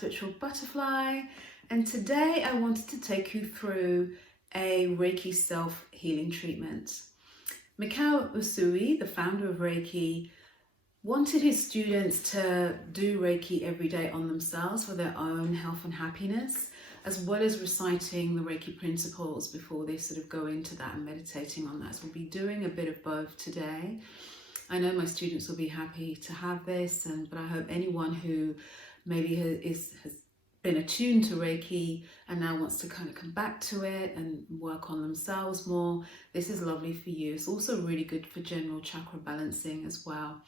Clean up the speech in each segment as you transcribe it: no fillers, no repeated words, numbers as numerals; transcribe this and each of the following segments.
Spiritual Butterfly, and today I wanted to take you through a Reiki self-healing treatment. Mikao Usui, the founder of Reiki, wanted his students to do Reiki every day on themselves for their own health and happiness, as well as reciting the Reiki principles before they sort of go into that and meditating on that. So we'll be doing a bit of both today. I know my students will be happy to have this, but I hope anyone who maybe has been attuned to Reiki and now wants to kind of come back to it and work on themselves more, this is lovely for you. It's also really good for general chakra balancing as well.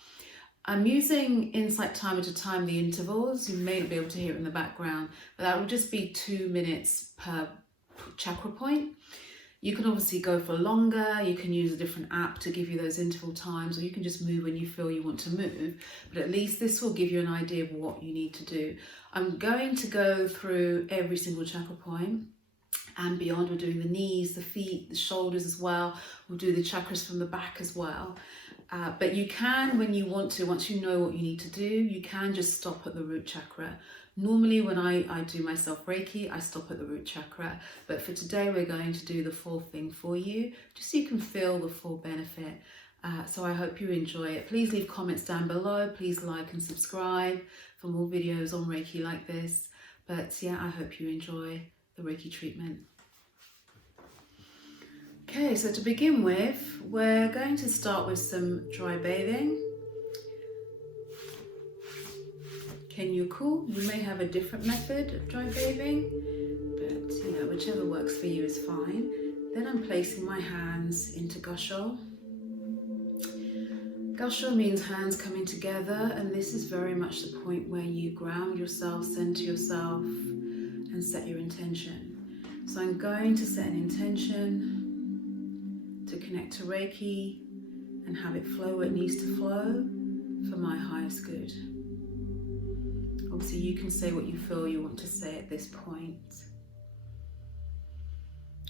I'm using insight timer to time the intervals. You may not be able to hear it in the background, but that will just be 2 minutes per chakra point. You can obviously go for longer, you can use a different app to give you those interval times, or you can just move when you feel you want to move, but at least this will give you an idea of what you need to do. I'm going to go through every single chakra point and beyond. We're doing the knees, the feet, the shoulders as well. We'll do the chakras from the back as well. But you can, when you want to, once you know what you need to do, you can just stop at the root chakra. Normally when I do my self Reiki, I stop at the root chakra, but for today we're going to do the full thing for you, just so you can feel the full benefit. So I hope you enjoy it. Please leave comments down below. Please like and subscribe for more videos on Reiki like this. But yeah, I hope you enjoy the Reiki treatment. Okay, so to begin with, we're going to start with some dry bathing. Kenyoku, you may have a different method of dry bathing, but whichever works for you is fine. Then I'm placing my hands into Gosho. Gosho means hands coming together, and this is very much the point where you ground yourself, center yourself, and set your intention. So I'm going to set an intention to connect to Reiki and have it flow where it needs to flow for my highest good. Obviously, you can say what you feel you want to say at this point.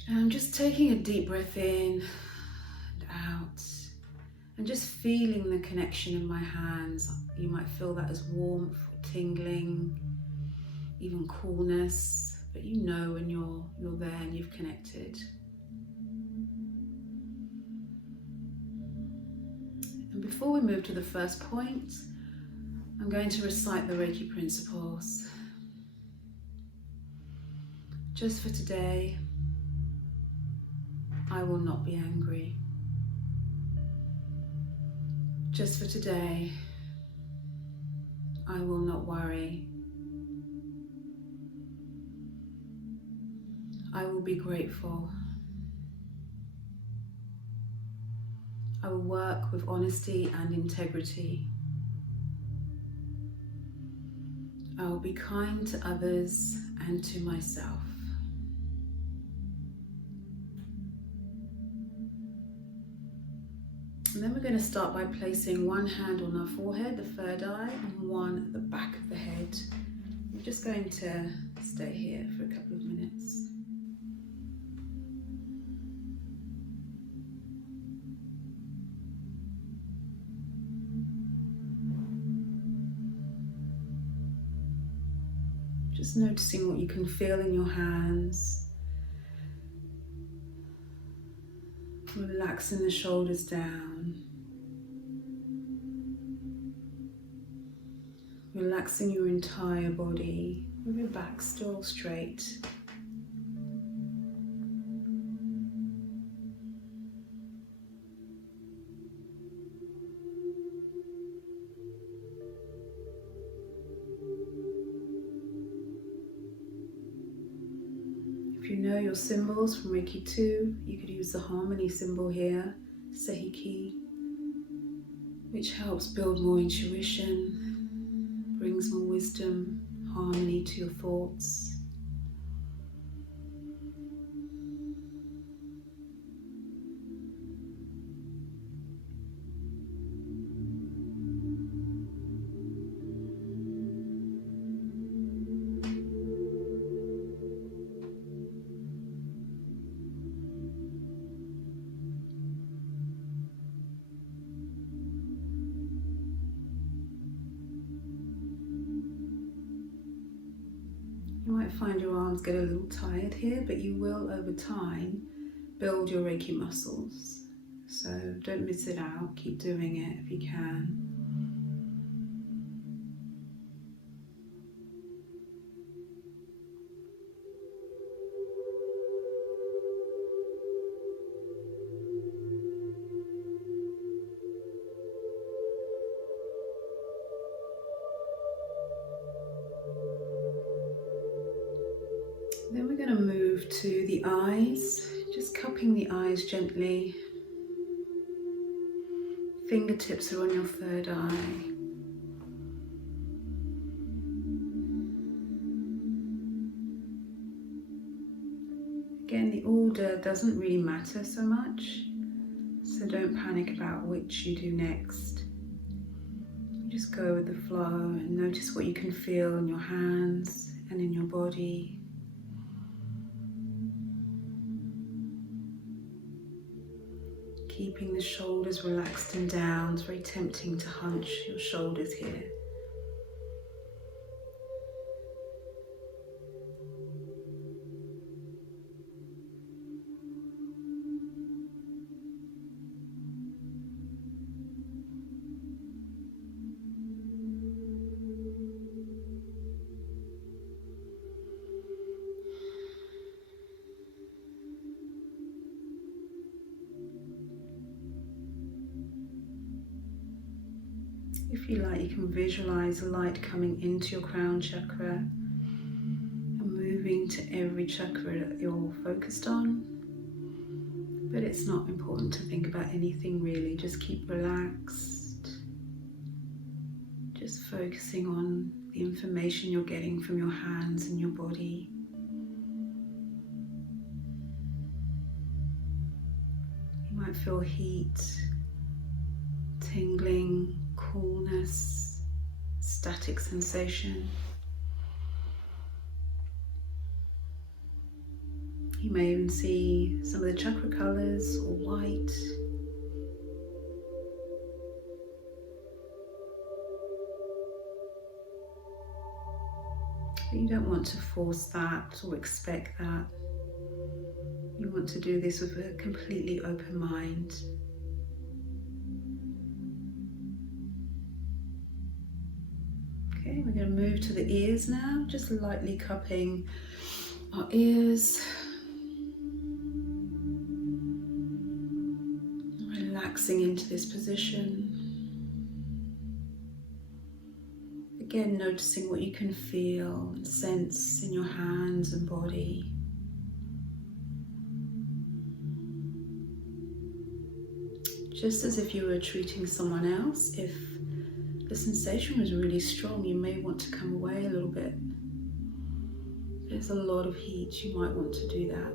And I'm just taking a deep breath in and out, and just feeling the connection in my hands. You might feel that as warmth, tingling, even coolness, but you know when you're there and you've connected. And before we move to the first point, I'm going to recite the Reiki principles. Just for today, I will not be angry. Just for today, I will not worry. I will be grateful. I will work with honesty and integrity. I will be kind to others and to myself. And then we're going to start by placing one hand on our forehead, the third eye, and one at the back of the head. We're just going to stay here for a couple of minutes. Just noticing what you can feel in your hands. Relaxing the shoulders down. Relaxing your entire body with your back still straight. If you know your symbols from Reiki 2, you could use the harmony symbol here, Seiki, which helps build more intuition, brings more wisdom, harmony to your thoughts. You might find your arms get a little tired here, but you will over time build your Reiki muscles. So don't miss it out, keep doing it if you can. Then we're going to move to the eyes, just cupping the eyes gently. Fingertips are on your third eye. Again, the order doesn't really matter so much, so don't panic about which you do next. Just go with the flow and notice what you can feel in your hands and in your body. Keeping the shoulders relaxed and down. It's very tempting to hunch your shoulders here. If you like, you can visualize light coming into your crown chakra and moving to every chakra that you're focused on. But it's not important to think about anything really, just keep relaxed. Just focusing on the information you're getting from your hands and your body. You might feel heat, tingling, coolness, static sensation. You may even see some of the chakra colors or white. But you don't want to force that or expect that. You want to do this with a completely open mind. Okay, we're going to move to the ears now, just lightly cupping our ears. Relaxing into this position. Again, noticing what you can feel and sense in your hands and body. Just as if you were treating someone else, if the sensation was really strong, you may want to come away a little bit. If there's a lot of heat, you might want to do that.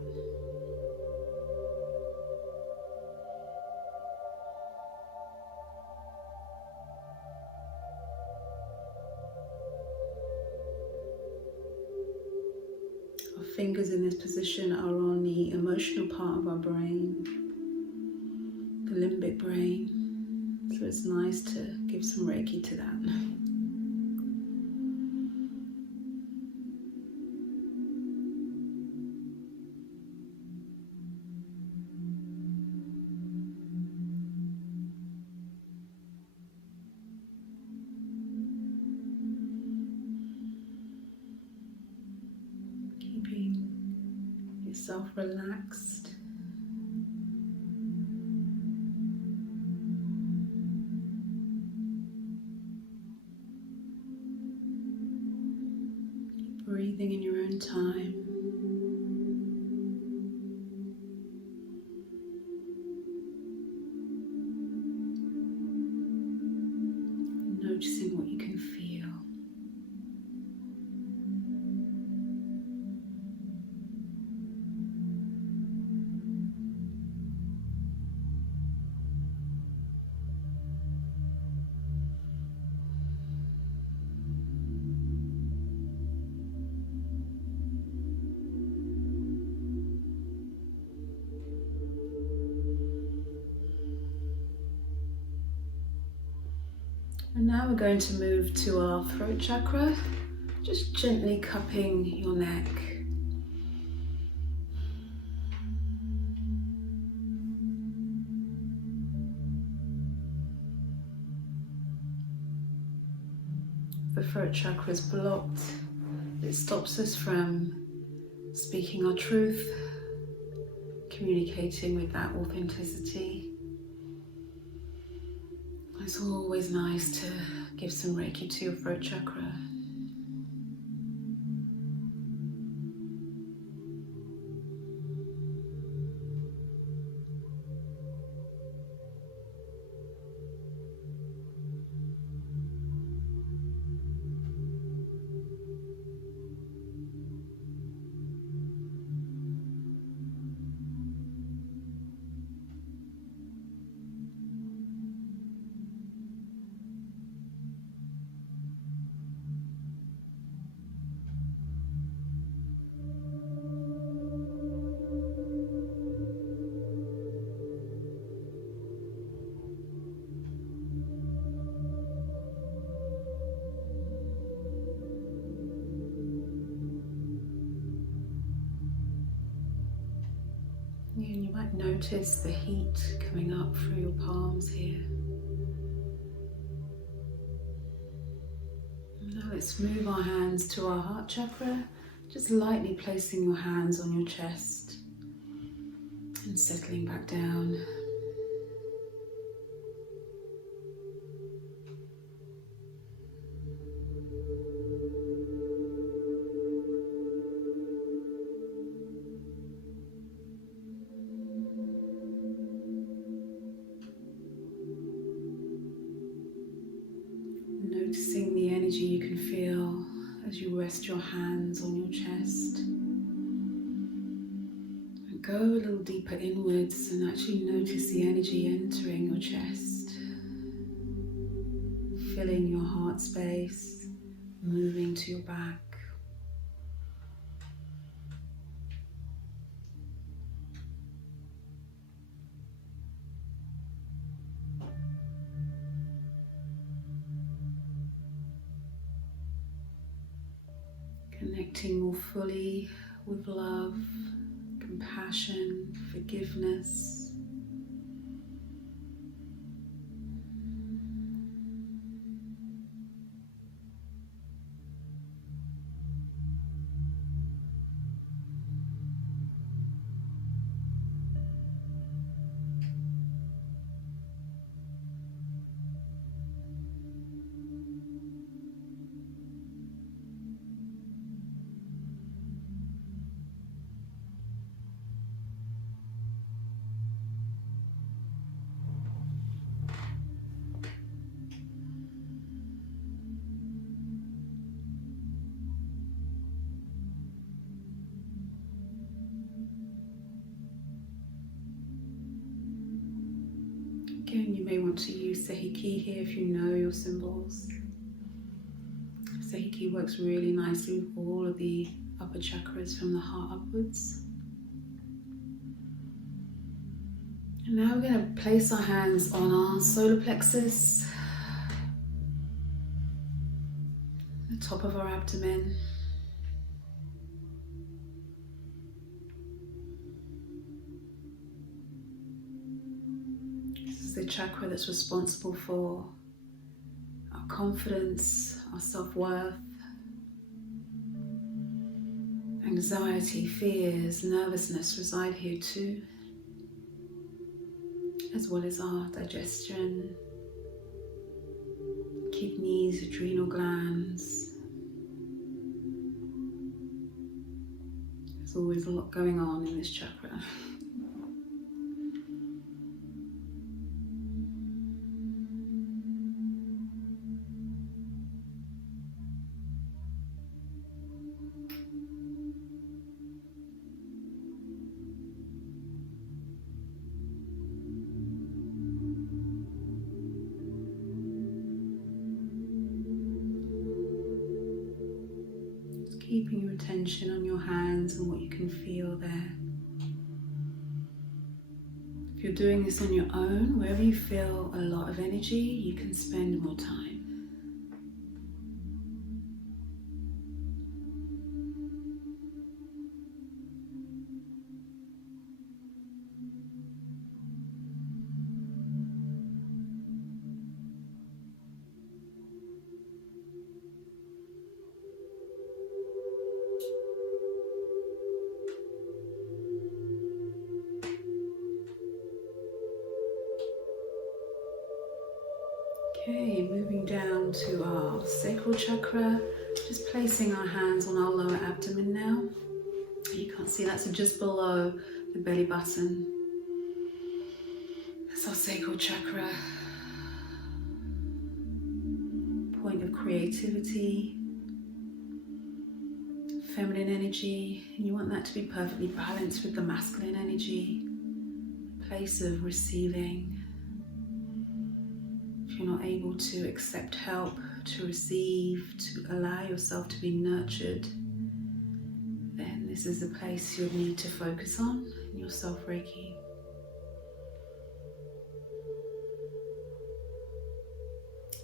Our fingers in this position are on the emotional part of our brain, the limbic brain. So it's nice to give some Reiki to that. Keeping yourself relaxed. Breathing in your own time. Noticing what you can feel. And now we're going to move to our throat chakra, just gently cupping your neck. The throat chakra is blocked. It stops us from speaking our truth, communicating with that authenticity. It's always nice to give some Reiki to your throat chakra. And you might notice the heat coming up through your palms here. Now let's move our hands to our heart chakra, just lightly placing your hands on your chest and settling back down. Noticing the energy you can feel as you rest your hands on your chest. And go a little deeper inwards and actually notice the energy entering your chest, filling your heart space, moving to your back. Connecting more fully with love, compassion, forgiveness. Again, you may want to use Seiki here if you know your symbols. Seiki works really nicely with all of the upper chakras from the heart upwards. And now we're going to place our hands on our solar plexus, the top of our abdomen. This is the chakra that's responsible for our confidence, our self-worth, anxiety, fears, nervousness reside here too, as well as our digestion, kidneys, adrenal glands. There's always a lot going on in this chakra. Keeping your attention on your hands and what you can feel there. If you're doing this on your own, wherever you feel a lot of energy, you can spend more time. Okay, moving down to our sacral chakra, just placing our hands on our lower abdomen now. You can't see that, so just below the belly button. That's our sacral chakra. Point of creativity, feminine energy, and you want that to be perfectly balanced with the masculine energy. Place of receiving. If you're not able to accept help, to receive, to allow yourself to be nurtured, then this is the place you'll need to focus on in your Self Reiki.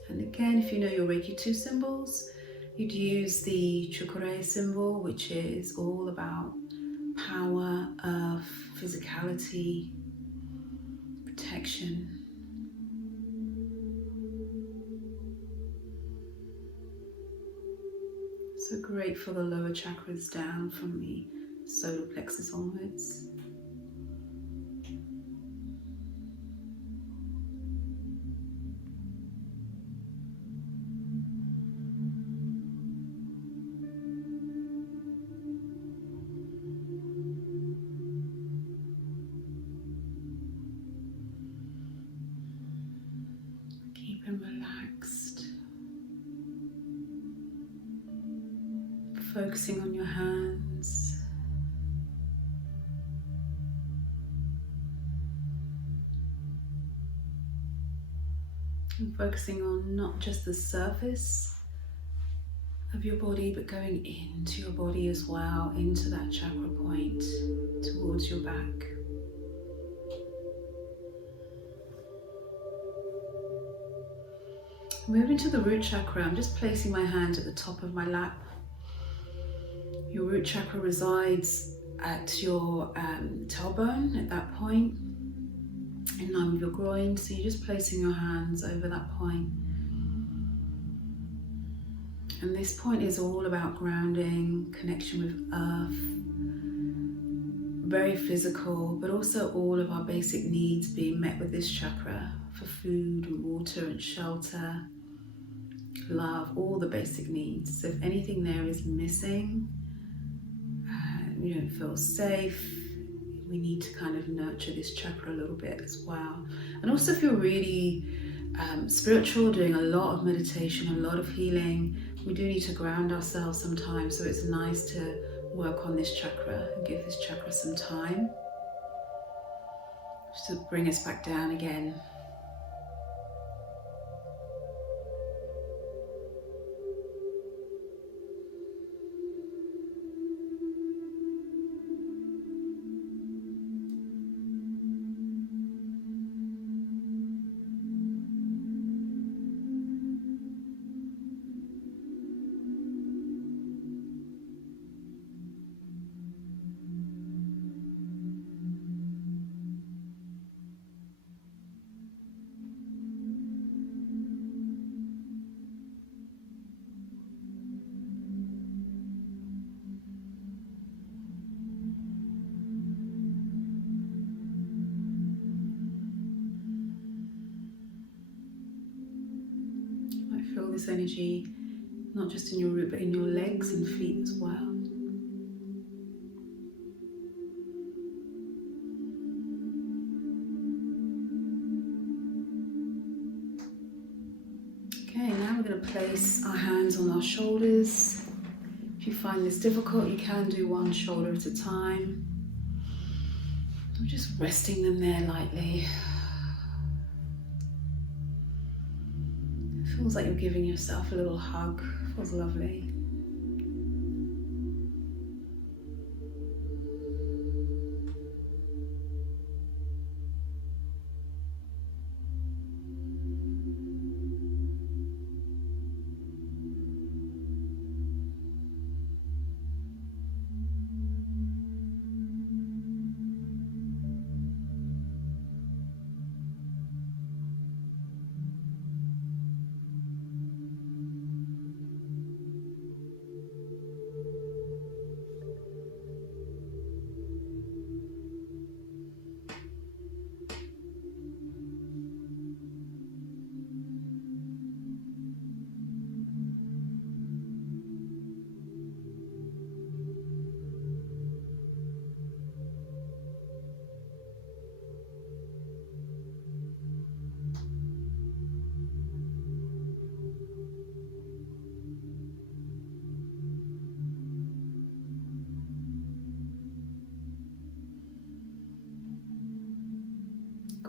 And again, if you know your Reiki 2 symbols, you'd use the Chakra symbol, which is all about power, earth, physicality, protection. So great for the lower chakras down from the solar plexus onwards. Keep them relaxed. Focusing on your hands. And focusing on not just the surface of your body, but going into your body as well, into that chakra point, towards your back. Moving to the root chakra, I'm just placing my hand at the top of my lap. Your root chakra resides at your tailbone at that point, in line with your groin. So you're just placing your hands over that point. And this point is all about grounding, connection with earth, very physical, but also all of our basic needs being met with this chakra for food and water and shelter, love, all the basic needs. So if anything there is missing, you don't feel safe, we need to kind of nurture this chakra a little bit as well. And also if you're really spiritual, doing a lot of meditation, a lot of healing, we do need to ground ourselves sometimes, so it's nice to work on this chakra and give this chakra some time just to bring us back down again. Feel this energy not just in your root but in your legs and feet as well. Okay, now we're going to place our hands on our shoulders. If you find this difficult, you can do one shoulder at a time. I'm just resting them there lightly. Feels like you're giving yourself a little hug. Feels lovely.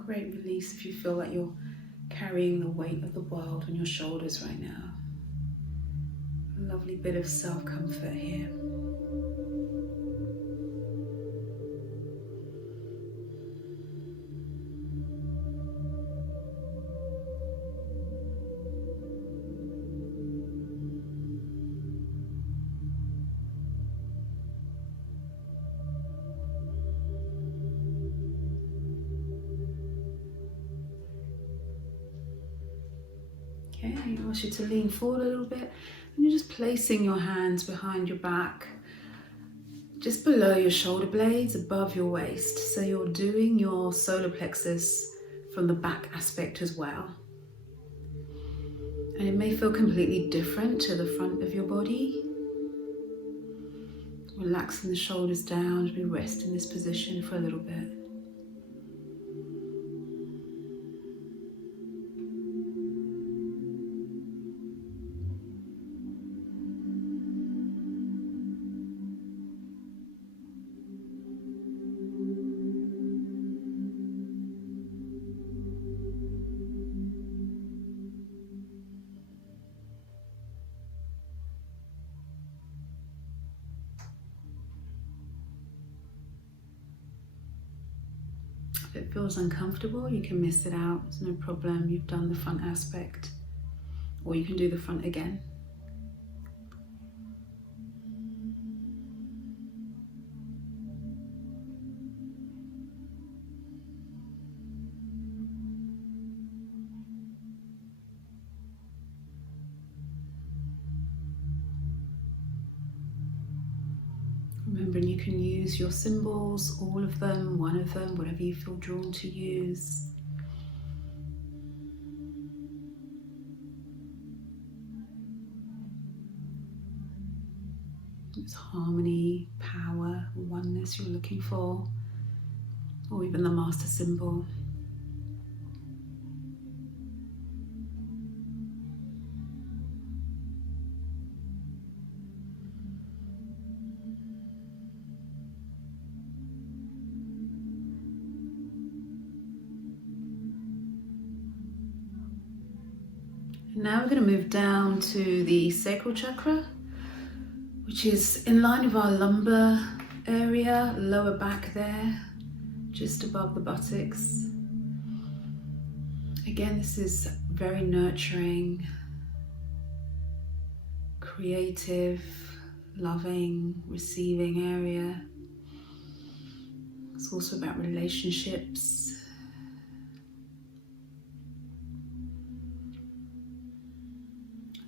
great release if you feel like you're carrying the weight of the world on your shoulders right now. A lovely bit of self-comfort here. Okay, I ask you to lean forward a little bit, and you're just placing your hands behind your back, just below your shoulder blades, above your waist. So you're doing your solar plexus from the back aspect as well. And it may feel completely different to the front of your body. Relaxing the shoulders down as we rest in this position for a little bit. If it feels uncomfortable, you can miss it out. It's no problem. You've done the front aspect, or you can do the front again. Remembering you can use your symbols, all of them, one of them, whatever you feel drawn to use. It's harmony, power, oneness you're looking for, or even the master symbol. Now we're going to move down to the sacral chakra, which is in line with our lumbar area, lower back there, just above the buttocks. Again, this is very nurturing, creative, loving, receiving area. It's also about relationships.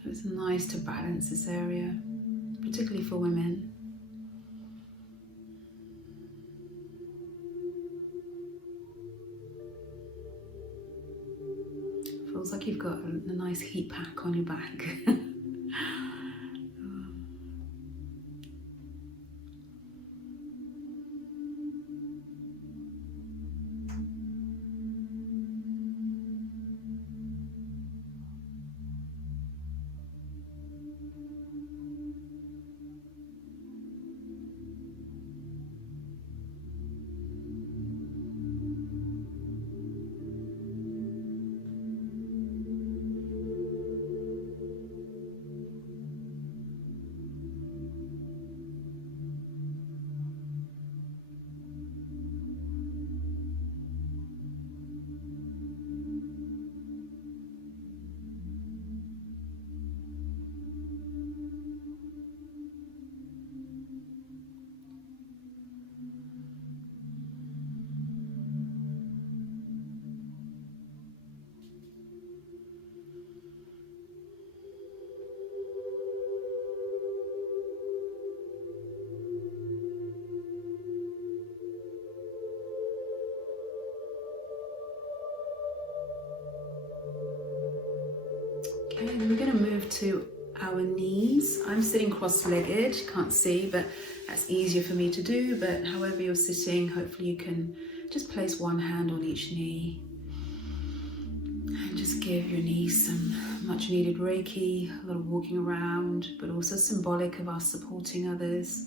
It's nice to balance this area, particularly for women. Feels like you've got a nice heat pack on your back. Okay, and we're going to move to our knees. I'm sitting cross-legged, you can't see, but that's easier for me to do. But however you're sitting, hopefully you can just place one hand on each knee and just give your knees some much needed Reiki, a lot of walking around, but also symbolic of us supporting others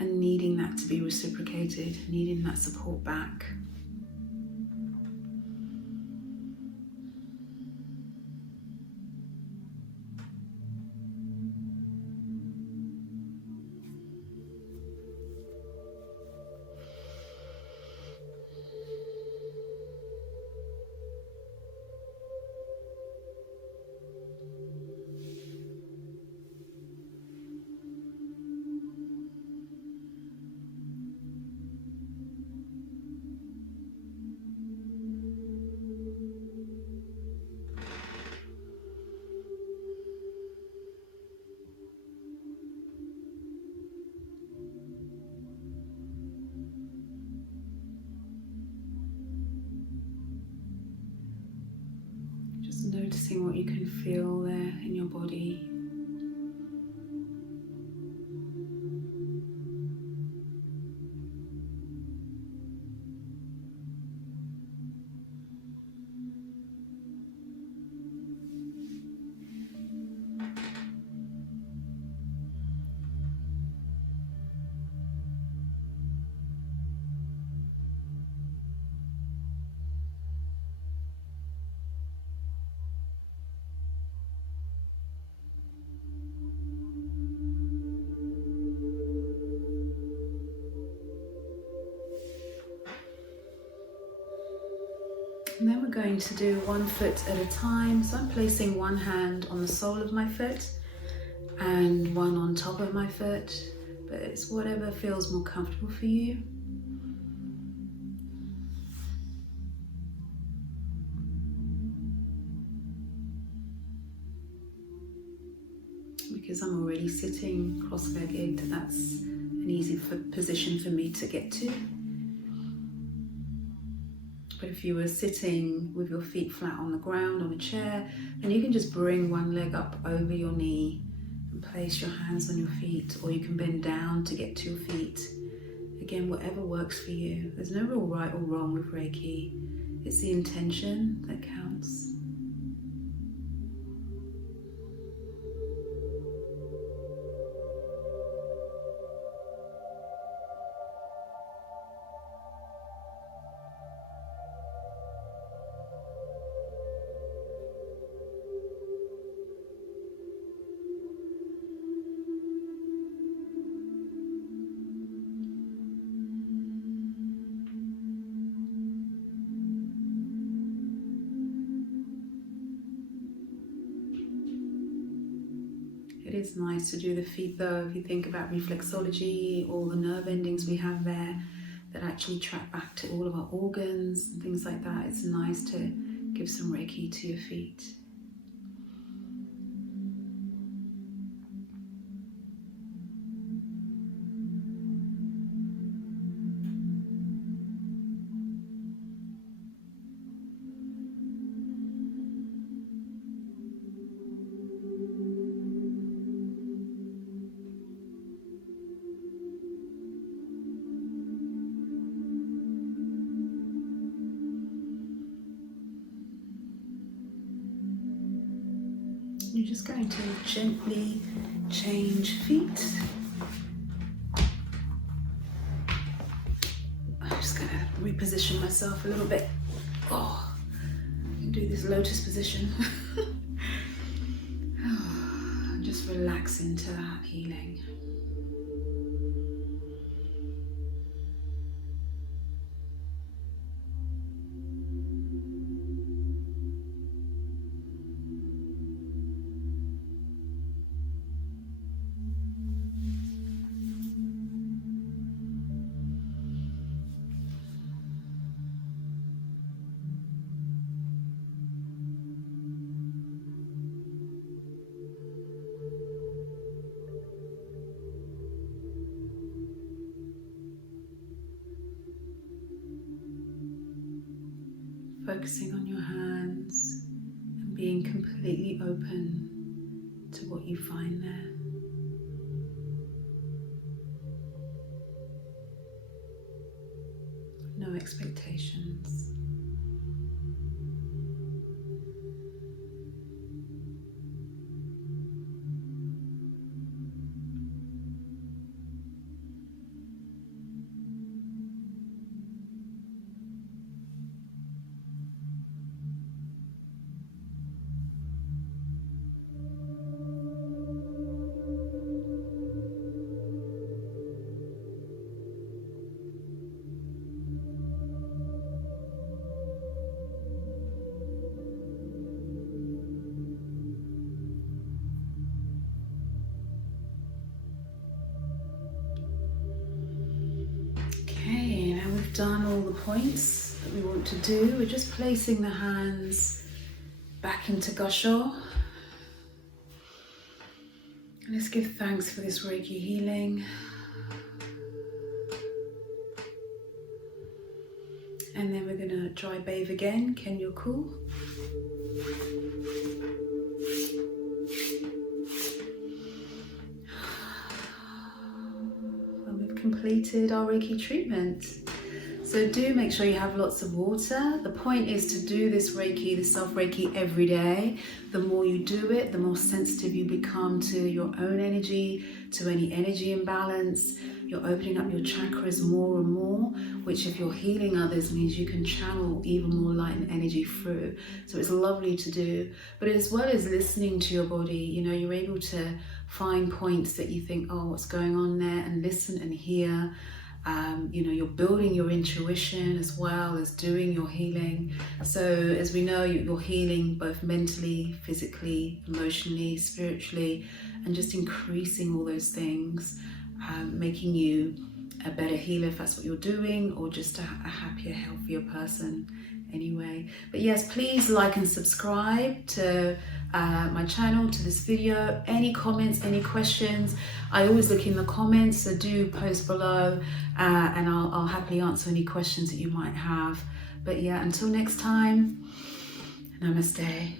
and needing that to be reciprocated, needing that support back. you can feel there in your body. And then we're going to do 1 foot at a time. So I'm placing one hand on the sole of my foot and one on top of my foot, but it's whatever feels more comfortable for you. Because I'm already sitting cross-legged, that's an easy position for me to get to. But if you were sitting with your feet flat on the ground on a chair, then you can just bring one leg up over your knee and place your hands on your feet, or you can bend down to get to your feet. Again, whatever works for you. There's no real right or wrong with Reiki. It's the intention that counts. It is nice to do the feet though, if you think about reflexology, all the nerve endings we have there that actually track back to all of our organs and things like that. It's nice to give some Reiki to your feet. You're just going to gently change feet. I'm just going to reposition myself a little bit. Oh, I can do this lotus position. Just relax into that healing. Focusing on your hands and being completely open to what you find there. No expectations. Done all the points that we want to do. We're just placing the hands back into Gosho. And let's give thanks for this Reiki healing. And then we're going to dry bathe again, Kenyoku. completed our Reiki treatment. So do make sure you have lots of water. The point is to do this Reiki, this Self Reiki every day. The more you do it, the more sensitive you become to your own energy, to any energy imbalance. You're opening up your chakras more and more, which if you're healing others means you can channel even more light and energy through. So it's lovely to do. But as well as listening to your body, you know, you're able to find points that you think, oh, what's going on there, and listen and hear. You know, you're building your intuition as well as doing your healing. So as we know, you're healing both mentally, physically, emotionally, spiritually, and just increasing all those things, making you a better healer if that's what you're doing, or just a happier, healthier person anyway. But yes, please like and subscribe to my channel, to this video. Any comments, any questions, I always look in the comments, so do post below, and I'll happily answer any questions that you might have. But yeah, until next time, namaste.